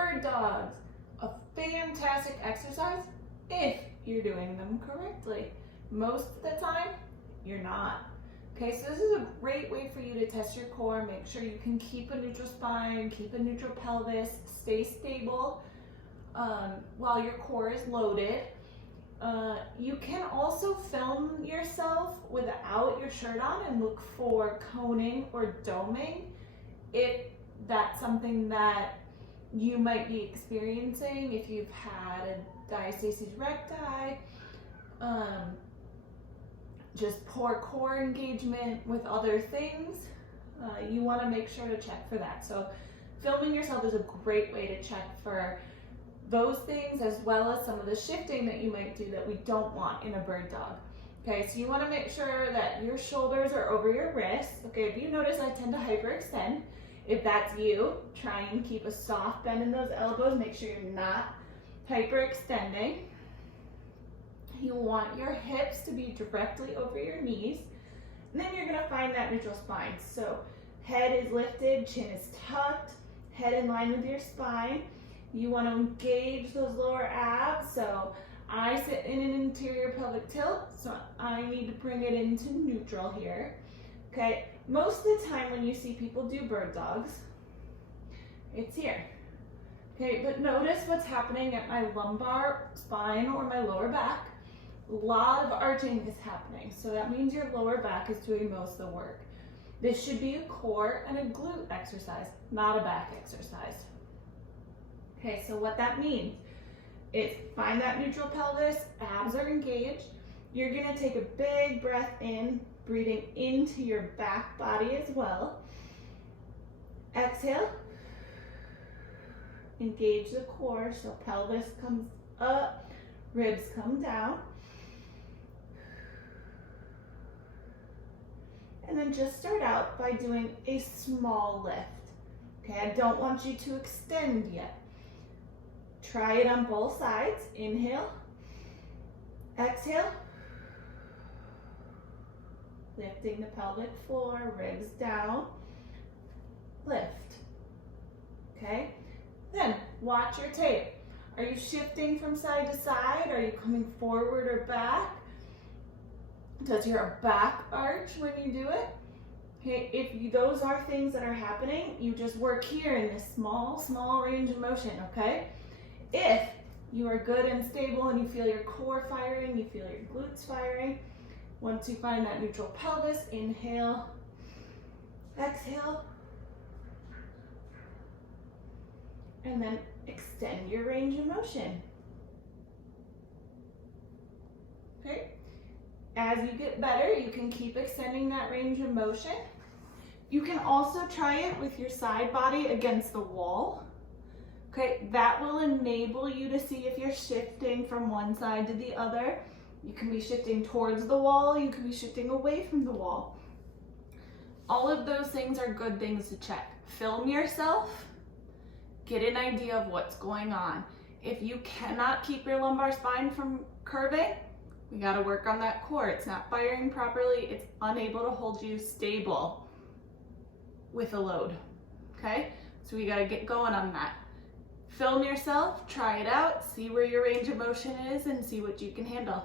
bird dogs, a fantastic exercise if you're doing them correctly. Most of the time, you're not. Okay, so this is a great way for you to test your core, make sure you can keep a neutral spine, keep a neutral pelvis, stay stable while your core is loaded. You can also film yourself without your shirt on and look for coning or doming if that's something that you might be experiencing, if you've had a diastasis recti, just poor core engagement with other things. You want to make sure to check for that. So filming yourself is a great way to check for those things, as well as some of the shifting that you might do that we don't want in a bird dog. Okay, so you want to make sure that your shoulders are over your wrists. Okay, if you notice I tend to hyperextend, if that's you, try and keep a soft bend in those elbows. Make sure you're not hyperextending. You want your hips to be directly over your knees. And then you're going to find that neutral spine. So head is lifted, chin is tucked, head in line with your spine. You want to engage those lower abs. So I sit in an interior pelvic tilt, so I need to bring it into neutral here. Okay, most of the time when you see people do bird dogs, it's here. Okay, but notice what's happening at my lumbar spine or my lower back. A lot of arching is happening, so that means your lower back is doing most of the work. This should be a core and a glute exercise, not a back exercise. Okay, so what that means is find that neutral pelvis, abs are engaged. You're gonna take a big breath in, breathing into your back body as well. Exhale, engage the core, so pelvis comes up, ribs come down. And then just start out by doing a small lift. Okay, I don't want you to extend yet. Try it on both sides. Inhale, exhale, lifting the pelvic floor, ribs down, lift. Okay, then watch your tape. Are you shifting from side to side? Are you coming forward or back? Does your back arch when you do it? Okay, if those are things that are happening, you just work here in this small range of motion, okay? If you are good and stable and you feel your core firing, you feel your glutes firing, once you find that neutral pelvis, inhale, exhale, and then extend your range of motion. Okay? As you get better, you can keep extending that range of motion. You can also try it with your side body against the wall. Okay, that will enable you to see if you're shifting from one side to the other. You can be shifting towards the wall, you can be shifting away from the wall. All of those things are good things to check. Film yourself, get an idea of what's going on. If you cannot keep your lumbar spine from curving, we gotta work on that core. It's not firing properly, it's unable to hold you stable with a load, okay? So we gotta get going on that. Film yourself, try it out, see where your range of motion is, and see what you can handle.